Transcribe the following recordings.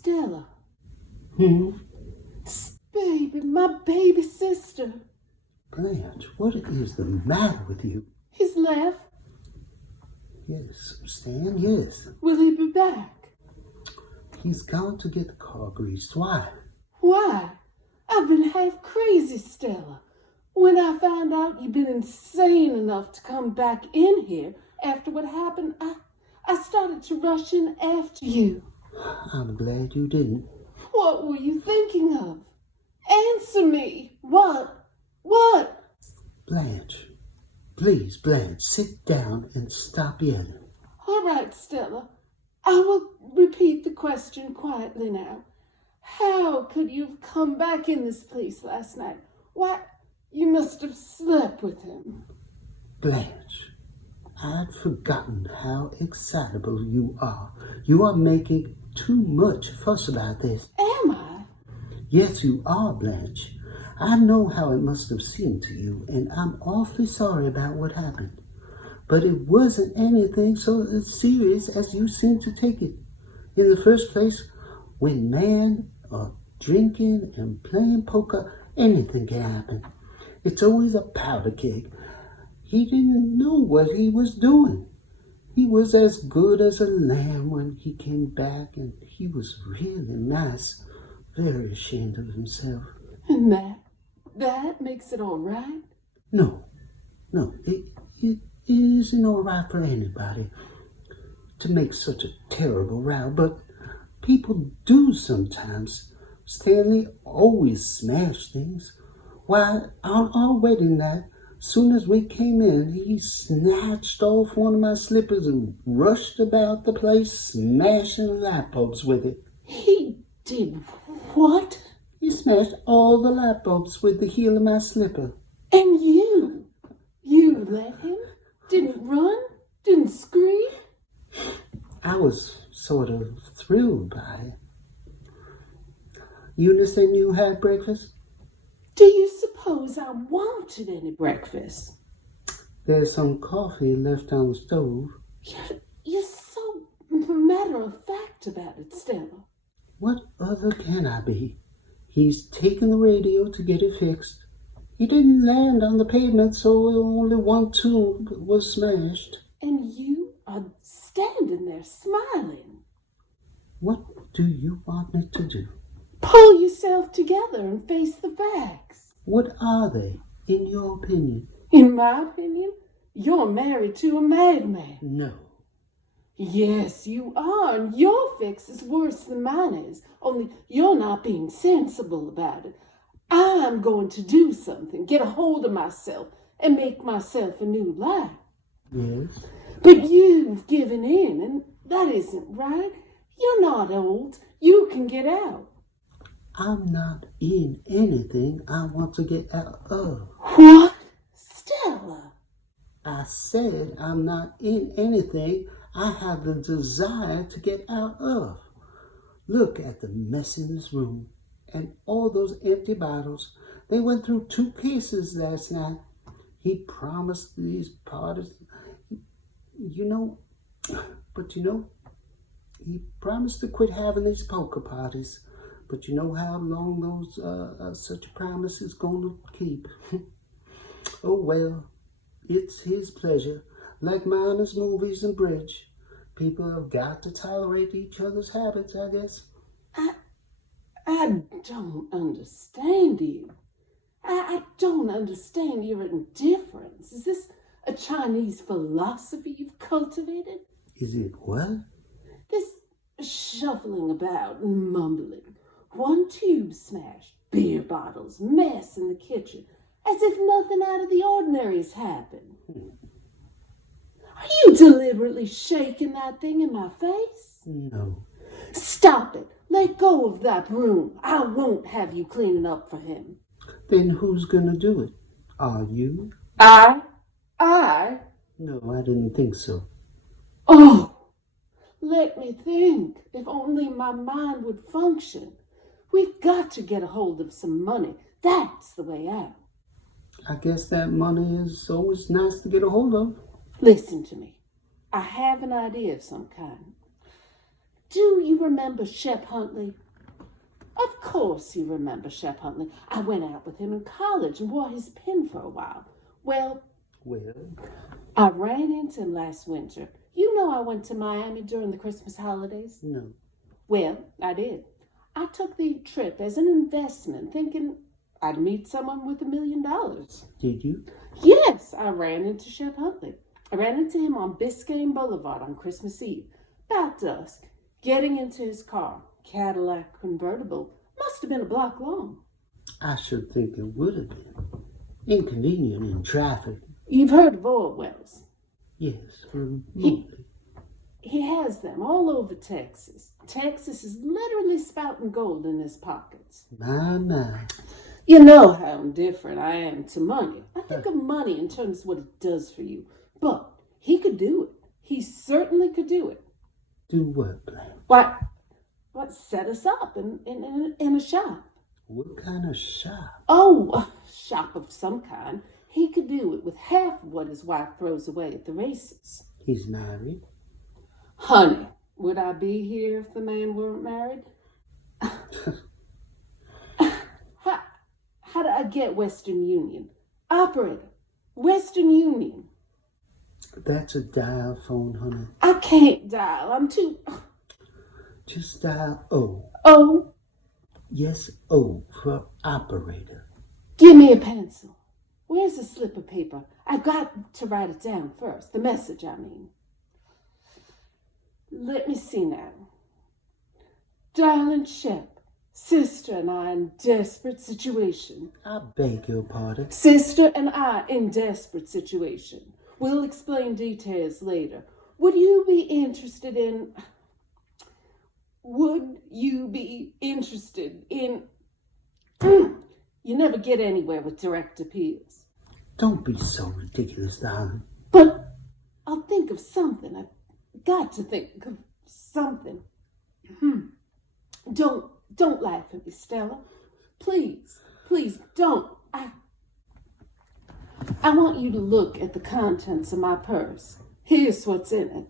Stella. Hmm? Baby, my baby sister. Blanche, what is the matter with you? He's left. Yes, Stan, yes. Will he be back? He's gone to get the car greased. Why? Why? I've been half crazy, Stella. When I found out you'd been insane enough to come back in here after what happened, I started to rush in after you. I'm glad you didn't. What were you thinking of? Answer me. What? What? Blanche, please, Blanche, sit down and stop yelling. All right, Stella. I will repeat the question quietly now. How could you have come back in this place last night? Why, you must have slept with him. Blanche, I'd forgotten how excitable you are. You are making too much fuss about this. Am I? Yes, you are, Blanche. I know how it must have seemed to you, and I'm awfully sorry about what happened. But it wasn't anything so serious as you seem to take it. In the first place, when men are drinking and playing poker, anything can happen. It's always a powder keg. He didn't know what he was doing. He was as good as a lamb when he came back, and he was really nice, very ashamed of himself. And that makes it all right? No, it isn't all right for anybody to make such a terrible row, but people do sometimes. Stanley always smashed things. Why, on our wedding night, soon as we came in, he snatched off one of my slippers and rushed about the place, smashing light bulbs with it. He did what? He smashed all the light bulbs with the heel of my slipper. And you let him? Didn't run? Didn't scream? I was sort of thrilled by it. Eunice and you had breakfast? Do you suppose I wanted any breakfast? There's some coffee left on the stove. You're so matter-of-fact about it, Stella. What other can I be? He's taken the radio to get it fixed. He didn't land on the pavement, so only one tube was smashed. And you are standing there smiling. What do you want me to do? Pull yourself together and face the facts. What are they, in your opinion? In my opinion, you're married to a madman. No. Yes, you are, and your fix is worse than mine is, only you're not being sensible about it. I'm going to do something, get a hold of myself, and make myself a new life. Yes? But you've given in, and that isn't right. You're not old. You can get out. I'm not in anything I want to get out of. What? Stella? I said I'm not in anything I have the desire to get out of. Look at the mess in this room and all those empty bottles. They went through 2 cases last night. He promised these parties, he promised to quit having these poker parties. But you know how long those such a promise is going to keep. Oh well, it's his pleasure. Like mine is movies and bridge. People have got to tolerate each other's habits, I guess. I don't understand you. I don't understand your indifference. Is this a Chinese philosophy you've cultivated? Is it what? This shuffling about and mumbling. 1 tube smashed, beer bottles, mess in the kitchen, as if nothing out of the ordinary has happened. Are you deliberately shaking that thing in my face? No. Stop it. Let go of that broom. I won't have you cleaning up for him. Then who's gonna do it? Are you? I? No, I didn't think so. Oh, let me think. If only my mind would function. We've got to get a hold of some money. That's the way out. I guess that money is always nice to get a hold of. Listen to me. I have an idea of some kind. Do you remember Shep Huntley? Of course you remember Shep Huntley. I went out with him in college and wore his pin for a while. Well, I ran into him last winter. You know I went to Miami during the Christmas holidays? No. Well, I did. I took the trip as an investment, thinking I'd meet someone with $1 million. Did you? Yes, I ran into Shep Huntley. I ran into him on Biscayne Boulevard on Christmas Eve, about dusk, getting into his car. Cadillac convertible. Must have been a block long. I should think it would have been. Inconvenient in traffic. You've heard of Orwell's. Yes, remotely. He has them all over Texas. Texas is literally spouting gold in his pockets. My. You know how indifferent I am to money. I think of money in terms of what it does for you. But he could do it. He certainly could do it. Do what, Blanche? What set us up in a shop? What kind of shop? Oh, a shop of some kind. He could do it with half of what his wife throws away at the races. He's married? Honey, would I be here if the man weren't married? How do I get Western Union? Operator, Western Union. That's a dial phone, honey. I can't dial. I'm too... Just dial O. Oh? Yes, O for operator. Give me a pencil. Where's a slip of paper? I've got to write it down first. The message, I mean. Let me see now. Darling Shep, sister and I in desperate situation. I beg your pardon. Sister and I in desperate situation. We'll explain details later. Would you be interested in... You never get anywhere with direct appeals. Don't be so ridiculous, darling. But I'll think of something. I've got to think of something. Don't laugh at me, Stella. Please don't. I want you to look at the contents of my purse. Here's what's in it.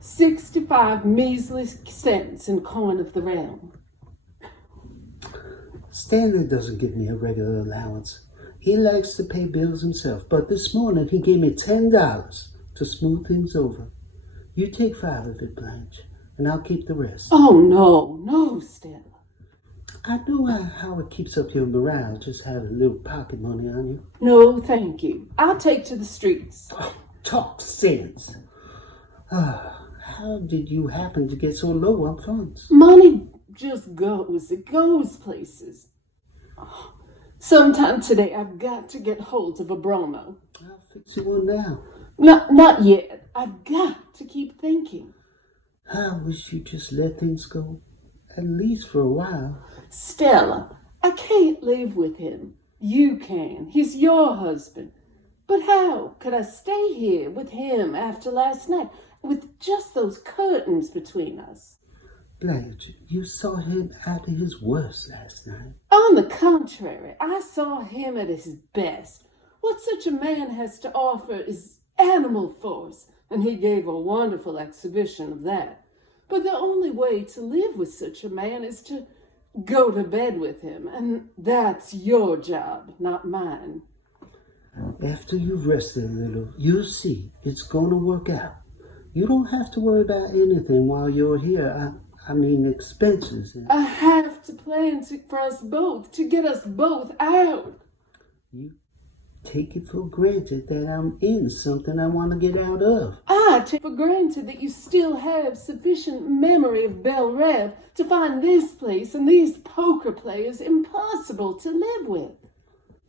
65 measly cents in coin of the realm. Stanley doesn't give me a regular allowance. He likes to pay bills himself, but this morning he gave me $10 to smooth things over. You take 5 of it, Blanche, and I'll keep the rest. Oh, no, Stella. I know how it keeps up your morale, just having a little pocket money on you. No, thank you. I'll take to the streets. Oh, talk sense. How did you happen to get so low on funds? Money just goes. It goes places. Sometime today, I've got to get hold of a bromo. I'll fix you one now. Not yet. I've got to keep thinking. I wish you'd just let things go, at least for a while. Stella, I can't live with him. You can. He's your husband. But how could I stay here with him after last night, with just those curtains between us? Blanche, you saw him at his worst last night. On the contrary, I saw him at his best. What such a man has to offer is animal force, and he gave a wonderful exhibition of that. But the only way to live with such a man is to go to bed with him, and that's your job, not mine. After you've rested a little, you'll see it's going to work out. You don't have to worry about anything while you're here. I mean expenses. I have to plan for us both, to get us both out. You take it for granted that I'm in something I want to get out of. I take for granted that you still have sufficient memory of Belle Reve to find this place and these poker players impossible to live with.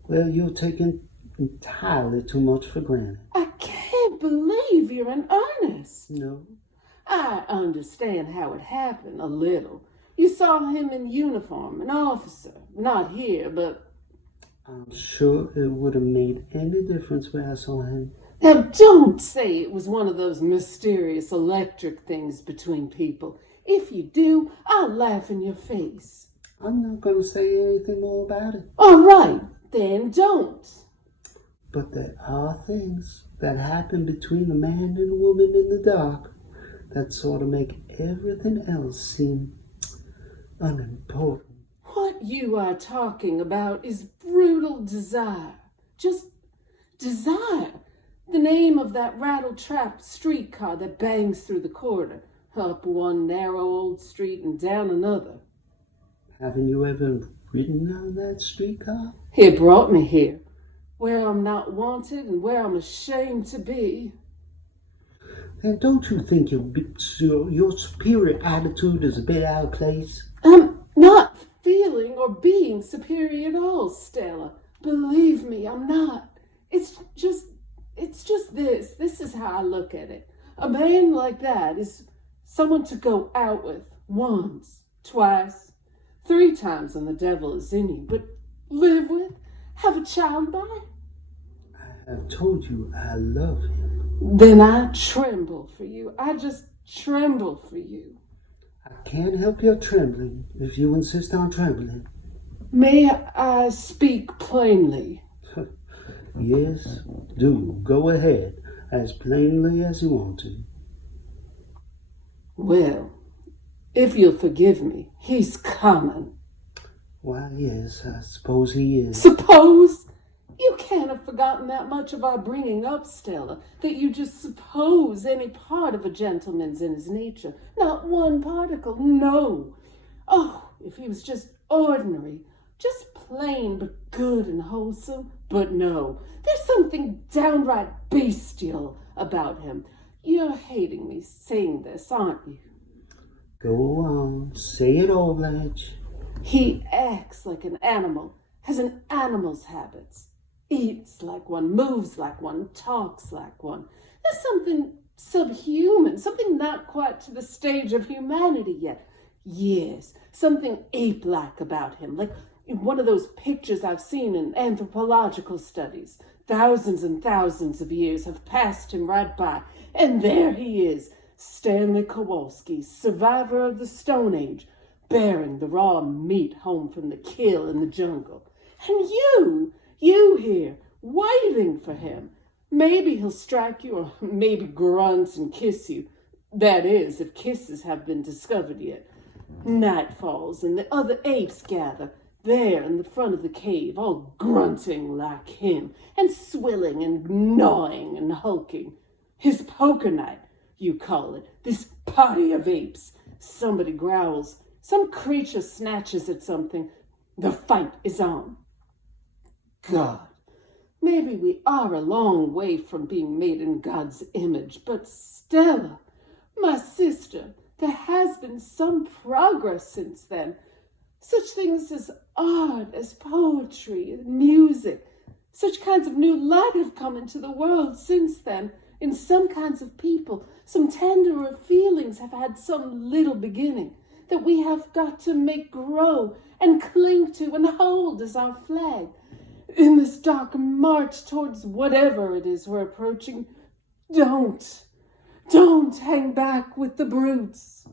Well, you're taking entirely too much for granted. I can't believe you're in earnest. No. I understand how it happened a little. You saw him in uniform, an officer. Not here, but... I'm sure it would have made any difference where I saw him. Now, don't say it was one of those mysterious electric things between people. If you do, I'll laugh in your face. I'm not going to say anything more about it. All right, then don't. But there are things that happen between a man and a woman in the dark that sort of make everything else seem unimportant. What you are talking about is brutal desire. Just desire. The name of that rattle-trap streetcar that bangs through the corridor, up one narrow old street and down another. Haven't you ever ridden on that streetcar? It brought me here, where I'm not wanted and where I'm ashamed to be. And don't you think your superior attitude is a bit out of place? I'm not feeling or being superior at all, Stella. Believe me, I'm not. It's just this. This is how I look at it. A man like that is someone to go out with once, twice, 3 times when the devil is in you, but live with, have a child by. I have told you I love him. Then I tremble for you. I just tremble for you. I can't help your trembling if you insist on trembling. May I speak plainly? Yes, do. Go ahead, as plainly as you want to. Well, if you'll forgive me, he's coming. Why, yes, I suppose he is. Suppose? You can't have forgotten that much of our bringing up, Stella, that you just suppose any part of a gentleman's in his nature. Not one particle, no. Oh, if he was just ordinary, just plain but good and wholesome. But no, there's something downright bestial about him. You're hating me saying this, aren't you? Go on, say it all, Blanche. He acts like an animal, has an animal's habits. Eats like one, moves like one, talks like one. There's something subhuman, something not quite to the stage of humanity yet. Yes, something ape-like about him, like in one of those pictures I've seen in anthropological studies. Thousands and thousands of years have passed him right by, and there he is, Stanley Kowalski, survivor of the Stone Age, bearing the raw meat home from the kill in the jungle. And you here, waiting for him. Maybe he'll strike you, or maybe grunt and kiss you. That is, if kisses have been discovered yet. Night falls, and the other apes gather, there in the front of the cave, all grunting like him, and swilling and gnawing and hulking. His poker night, you call it, this party of apes. Somebody growls, some creature snatches at something. The fight is on. God, maybe we are a long way from being made in God's image, but Stella, my sister, there has been some progress since then. Such things as art, as poetry, and music. Such kinds of new light have come into the world since then. In some kinds of people, some tenderer feelings have had some little beginning that we have got to make grow and cling to and hold as our flag. In this dark march towards whatever it is we're approaching, don't hang back with the brutes.